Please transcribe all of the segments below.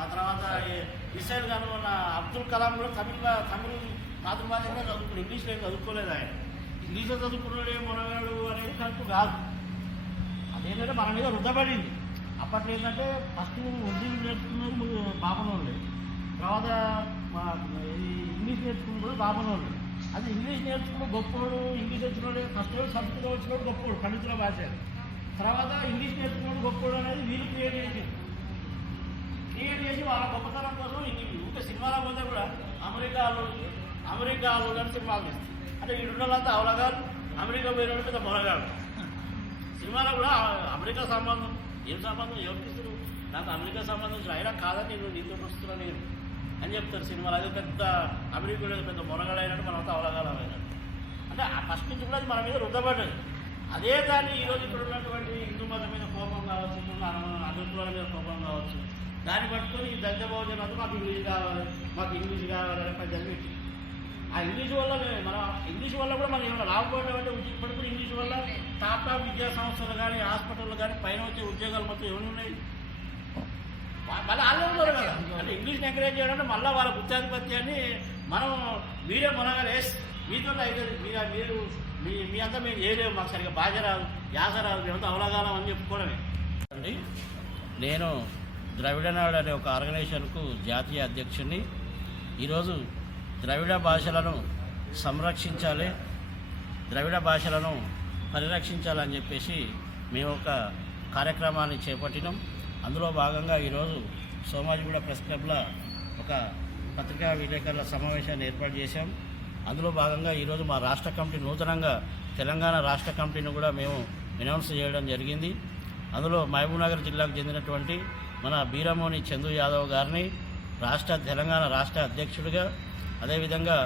ఆ తర్వాత ఇస్రాయల్ గారు మన అబ్దుల్ కలాం కూడా తమిళ మాతృభాషగా చదువుకున్నాడు, ఇంగ్లీష్లో ఏం చదువుకోలేదు. ఆయన ఇంగ్లీష్లో చదువుకున్నాడే మనగాడు అనేది కరెక్ట్ కాదు. అదేంటంటే మన మీద రుద్దపడింది. అప్పట్లో ఏంటంటే ఫస్ట్ ఉర్దూ నేర్చుకున్నది బాపనోళ్ళు, తర్వాత ఇంగ్లీష్ నేర్చుకున్న కూడా బాపనోళ్ళు. అది ఇంగ్లీష్ నేర్చుకున్న గొప్పోడు, ఇంగ్లీష్ వచ్చినోడు ఫస్ట్ సంస్కృతం వచ్చినోడు గొప్పోడు, పండితుల భాష. తర్వాత ఇంగ్లీష్ నేర్చుకున్నాడు గొప్పోడు అనేది వీళ్ళు క్రియేట్ చేసి వాళ్ళ గొప్పతనం కోసం ఇంకా సినిమాలో పోతే కూడా అమెరికాలో కానీ సినిమాలు తీస్తారు. అంటే వీడున్నదంతా అవలగారు, అమెరికా పోయిన పెద్ద మొలగాడు. సినిమాలో కూడా అమెరికా సంబంధం ఏం సంబంధం ఎవరికి ఇస్తారు, నాకు అమెరికా సంబంధం అయినా కాదని నేను నీతో వస్తున్నా నేను అని చెప్తారు సినిమాలో. అది పెద్ద అమెరికా పెద్ద మొనగాడైనట్టు మనమంతా అవలగాలమైనట్టు. అంటే ఆ ఫస్ట్ నుంచి కూడా అది మన మీద రుద్దపడ్డది. అదే దాన్ని ఈరోజు ఇక్కడ ఉన్నటువంటి హిందూ మతం మీద కోపం కావచ్చు, అగ్రకులాల మీద కోపం కావచ్చు, దాన్ని పట్టుకొని ఈ దళిత బహుజనులు మాకు ఇంగ్లీష్ కావాలని ప్రజలు పెట్టి ఆ ఇంగ్లీష్ వల్ల ఇంగ్లీష్ వల్ల కూడా మనం ఏమైనా లాభపడడం అంటే ఇప్పటికీ ఇంగ్లీష్ వల్ల టాప్ విద్యా సంస్థలు కానీ హాస్పిటల్ కానీ పైన వచ్చే ఉద్యోగాలు మొత్తం ఏమైనా ఉన్నాయి. మళ్ళీ వాళ్ళు ఉన్నారు కదా, అంటే ఇంగ్లీష్ని ఎంకరేజ్ చేయడం అంటే మళ్ళీ వాళ్ళ గుత్తాధిపత్యాన్ని మనం మీరే మునగాలి మీతో అయితే మీరు మీ అంతా మేము చేయలేము, మాకు సరిగ్గా భాష రాదు, యాస రాదు, మేమంతా అవలగాలం అని చెప్పుకోవడమే అండి. నేను ద్రవిడనాడు అనే ఒక ఆర్గనైజేషన్కు జాతీయ అధ్యక్షుడిని. ఈరోజు ద్రవిడ భాషలను సంరక్షించాలి, ద్రవిడ భాషలను పరిరక్షించాలని చెప్పేసి మేము ఒక కార్యక్రమాన్ని చేపట్టినాం. అందులో భాగంగా ఈరోజు సోమాజిగూడ ప్రెస్ క్లబ్లో ఒక పత్రికా విలేకరుల సమావేశాన్ని ఏర్పాటు చేశాం. అందులో భాగంగా ఈరోజు మా రాష్ట్ర కమిటీ నూతనంగా తెలంగాణ రాష్ట్ర కమిటీని కూడా మేము అనౌన్స్ చేయడం జరిగింది. అందులో మహబూబ్నగర్ జిల్లాకు చెందినటువంటి మన బీరమోని చందు యాదవ్ గారిని తెలంగాణ రాష్ట్ర అధ్యక్షుడిగా, అదేవిధంగా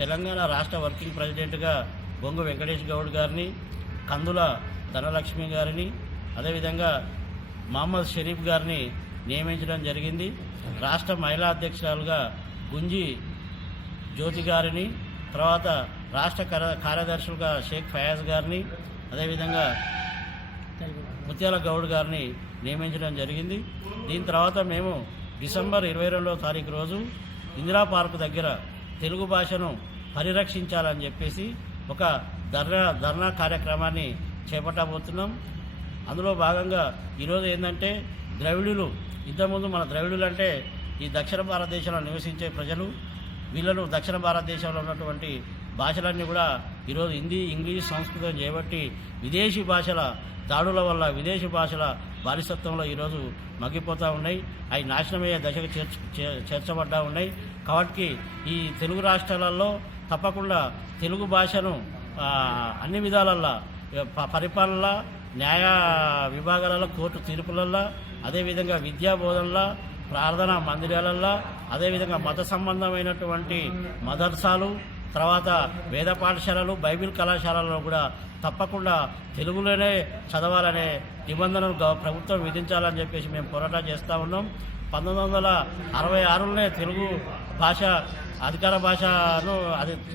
తెలంగాణ రాష్ట్ర వర్కింగ్ ప్రెసిడెంట్గా బొంగు వెంకటేష్ గౌడ్ గారిని, కందుల ధనలక్ష్మి గారిని, అదేవిధంగా మహమ్మద్ షరీఫ్ గారిని నియమించడం జరిగింది. రాష్ట్ర మహిళా అధ్యక్షురాలుగా గుంజి జ్యోతి గారిని, తర్వాత రాష్ట్ర కార్యదర్శులుగా షేక్ ఫయాజ్ గారిని, అదేవిధంగా ముత్యాల గౌడ్ గారిని నియమించడం జరిగింది. దీని తర్వాత మేము డిసెంబర్ 22వ తారీఖు రోజు ఇందిరా పార్క్ దగ్గర తెలుగు భాషను పరిరక్షించాలని చెప్పేసి ఒక ధర్నా కార్యక్రమాన్ని చేపట్టబోతున్నాం. అందులో భాగంగా ఈరోజు ఏంటంటే ద్రవిడులు, ఇంతకుముందు మన ద్రవిడులు అంటే ఈ దక్షిణ భారతదేశంలో నివసించే ప్రజలు, వీళ్ళను దక్షిణ భారతదేశంలో ఉన్నటువంటి భాషలన్నీ కూడా ఈరోజు హిందీ, ఇంగ్లీష్, సంస్కృతం చేయబట్టి విదేశీ భాషల దాడుల వల్ల విదేశీ భాషల బానిసత్వంలో ఈరోజు మగ్గిపోతూ ఉన్నాయి. అవి నాశనమయ్యే దశకు చేర్చబడ్డా ఉన్నాయి. కాబట్టి ఈ తెలుగు రాష్ట్రాలలో తప్పకుండా తెలుగు భాషను అన్ని విధాలల్లో పరిపాలన, న్యాయ విభాగాలలో, కోర్టు తీర్పులల్లో, అదేవిధంగా విద్యా బోధనలో, ప్రార్థనా మందిరాలల్లో, అదేవిధంగా మత సంబంధమైనటువంటి మదర్సాలు, తర్వాత వేద పాఠశాలలు, బైబిల్ కళాశాలలో కూడా తప్పకుండా తెలుగులోనే చదవాలనే నిబంధనలు ప్రభుత్వం విధించాలని చెప్పేసి మేము పోరాటం చేస్తూ ఉన్నాం. 1966లోనే తెలుగు భాష అధికార భాషను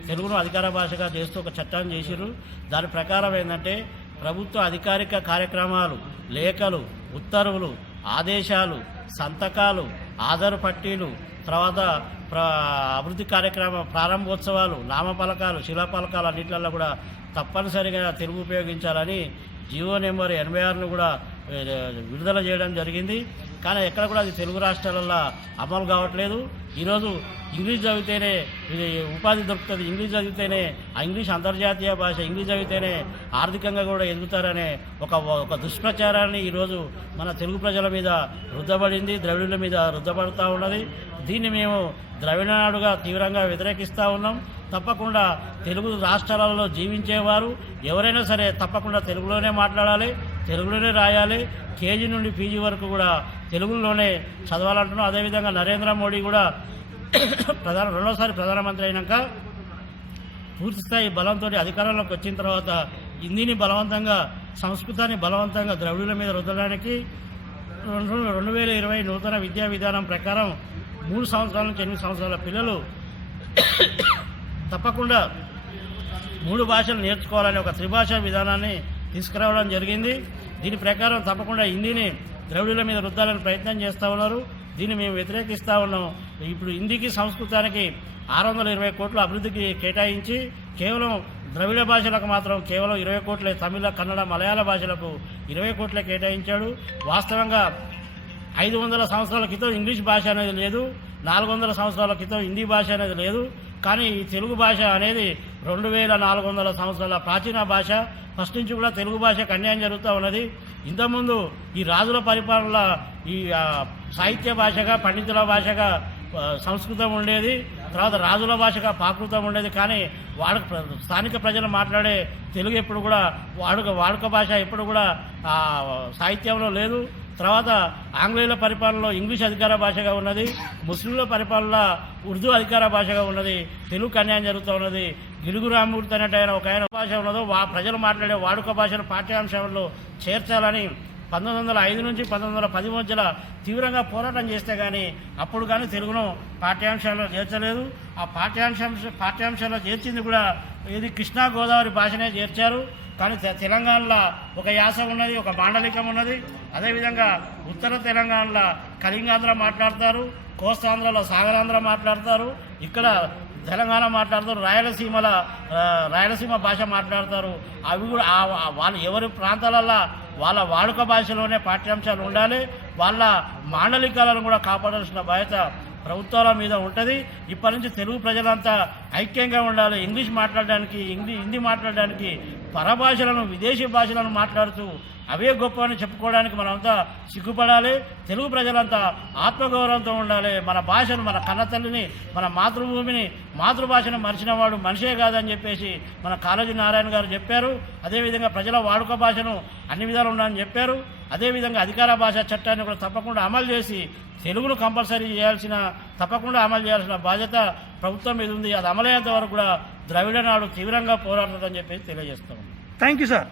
తెలుగును అధికార భాషగా చేస్తూ ఒక చట్టాన్ని చేసిరు. దాని ప్రకారం ఏంటంటే ప్రభుత్వ అధికారిక కార్యక్రమాలు, లేఖలు, ఉత్తర్వులు, ఆదేశాలు, సంతకాలు, ఆధార్ పట్టీలు, తర్వాత అభివృద్ధి కార్యక్రమ ప్రారంభోత్సవాలు, నామపలకాలు, శిలాపలకాలు అన్నింటిలో కూడా తప్పనిసరిగా తెలుగు ఉపయోగించాలని జీవో నెంబర్ 86ను కూడా విడుదల చేయడం జరిగింది. కానీ ఎక్కడ కూడా అది తెలుగు రాష్ట్రాలలో అమలు కావట్లేదు. ఈరోజు ఇంగ్లీష్ చదివితేనే ఉపాధి దొరుకుతుంది, ఇంగ్లీష్ చదివితేనే ఆ ఇంగ్లీష్ అంతర్జాతీయ భాష, ఇంగ్లీష్ చదివితేనే ఆర్థికంగా కూడా ఎదుగుతారనే ఒక దుష్ప్రచారాన్ని ఈరోజు మన తెలుగు ప్రజల మీద రుద్దబడింది, ద్రవిడుల మీద రుద్దబడుతూ ఉన్నది. దీన్ని మేము ద్రవిడనాడుగా తీవ్రంగా వ్యతిరేకిస్తూ ఉన్నాం. తప్పకుండా తెలుగు రాష్ట్రాలలో జీవించేవారు ఎవరైనా సరే తప్పకుండా తెలుగులోనే మాట్లాడాలి, తెలుగులోనే రాయాలి. కేజీ నుండి పీజీ వరకు కూడా తెలుగులోనే చదవాలంటున్నాం. అదేవిధంగా నరేంద్ర మోడీ కూడా రెండోసారి ప్రధానమంత్రి అయినాక పూర్తిస్థాయి బలంతో అధికారంలోకి వచ్చిన తర్వాత హిందీని బలవంతంగా, సంస్కృతాన్ని బలవంతంగా ద్రవిడుల మీద రుద్దడానికి 2020 నూతన విద్యా విధానం ప్రకారం 3 సంవత్సరాల నుంచి 8 సంవత్సరాల పిల్లలు తప్పకుండా 3 భాషలు నేర్చుకోవాలని ఒక త్రిభాషా విధానాన్ని తీసుకురావడం జరిగింది. దీని ప్రకారం తప్పకుండా హిందీని ద్రవిడుల మీద రుద్దాలని ప్రయత్నం చేస్తూ ఉన్నారు. దీన్ని మేము వ్యతిరేకిస్తూ ఉన్నాం. ఇప్పుడు హిందీకి సంస్కృతానికి 620 కోట్లు అభివృద్ధికి కేటాయించి కేవలం ద్రవిడ భాషలకు మాత్రం కేవలం 20 కోట్లే, తమిళ, కన్నడ, మలయాళ భాషలకు 20 కోట్లే కేటాయించాడు. వాస్తవంగా 500 సంవత్సరాల క్రితం ఇంగ్లీష్ భాష అనేది లేదు, 400 సంవత్సరాల క్రితం హిందీ భాష అనేది లేదు. కానీ ఈ తెలుగు భాష అనేది 2400 సంవత్సరాల ప్రాచీన భాష. ఫస్ట్ నుంచి కూడా తెలుగు భాషకు అన్యాయం జరుగుతూ ఉన్నది. ఇంతకుముందు ఈ రాజుల పరిపాలనలో ఈ సాహిత్య భాషగా, పండితుల భాషగా సంస్కృతం ఉండేది, తర్వాత రాజుల భాషగా ప్రాకృతం ఉండేది. కానీ స్థానిక ప్రజలు మాట్లాడే తెలుగు ఎప్పుడు కూడా వాడుక భాష ఎప్పుడు కూడా సాహిత్యంలో లేదు. తర్వాత ఆంగ్లేయుల పరిపాలనలో ఇంగ్లీష్ అధికార భాషగా ఉన్నది, ముస్లింల పరిపాలన ఉర్దూ అధికార భాషగా ఉన్నది. తెలుగుకు అన్యాయం జరుగుతూ ఉన్నది. గిడుగు రామమూర్తి అనేట ఒక ఆయన భాష ఉన్నదో ప్రజలు మాట్లాడే వాడుక భాషను పాఠ్యాంశాలలో చేర్చాలని 1905 నుంచి 1910 మధ్యలో తీవ్రంగా పోరాటం చేస్తే కానీ అప్పుడు కానీ తెలుగును పాఠ్యాంశాల్లో చేర్చలేదు. ఆ పాఠ్యాంశాల్లో చేర్చింది కూడా ఇది కృష్ణా గోదావరి భాషనే చేర్చారు. కానీ తెలంగాణలో ఒక యాస ఉన్నది, ఒక మాండలికం ఉన్నది. అదేవిధంగా ఉత్తర తెలంగాణలో కళింగాంధ్ర మాట్లాడతారు, కోస్తాంధ్రలో సాగరాంధ్ర మాట్లాడతారు, ఇక్కడ తెలంగాణ మాట్లాడతారు, రాయలసీమ భాష మాట్లాడతారు. అవి కూడా వాళ్ళు ఎవరి ప్రాంతాలలో వాళ్ళ వాడుక భాషలోనే పాఠ్యాంశాలు ఉండాలి. వాళ్ళ మాండలికాలను కూడా కాపాడాల్సిన బాధ్యత ప్రభుత్వాల మీద ఉంటుంది. ఇప్పటి నుంచి తెలుగు ప్రజలంతా ఐక్యంగా ఉండాలి. ఇంగ్లీష్ మాట్లాడడానికి, హిందీ మాట్లాడడానికి, పరభాషలను, విదేశీ భాషలను మాట్లాడుతూ అవే గొప్ప అని చెప్పుకోవడానికి మనమంతా సిగ్గుపడాలి. తెలుగు ప్రజలంతా ఆత్మగౌరవంతో ఉండాలి. మన భాషను, మన కన్నతల్లిని, మన మాతృభూమిని, మాతృభాషను మరిచిన వాడు మనిషే కాదని చెప్పేసి మన కాళోజీ నారాయణ గారు చెప్పారు. అదేవిధంగా ప్రజల వాడుక భాషను అన్ని విధాలు ఉండాలని చెప్పారు. అదేవిధంగా అధికార భాషా చట్టాన్ని కూడా తప్పకుండా అమలు చేసి తెలుగును కంపల్సరీ తప్పకుండా అమలు చేయాల్సిన బాధ్యత ప్రభుత్వం మీద ఉంది. అది అమలయ్యేంత వరకు కూడా ద్రవిడ నాడు తీవ్రంగా పోరాడుతుందని చెప్పేసి తెలియజేస్తాం. Thank you sir.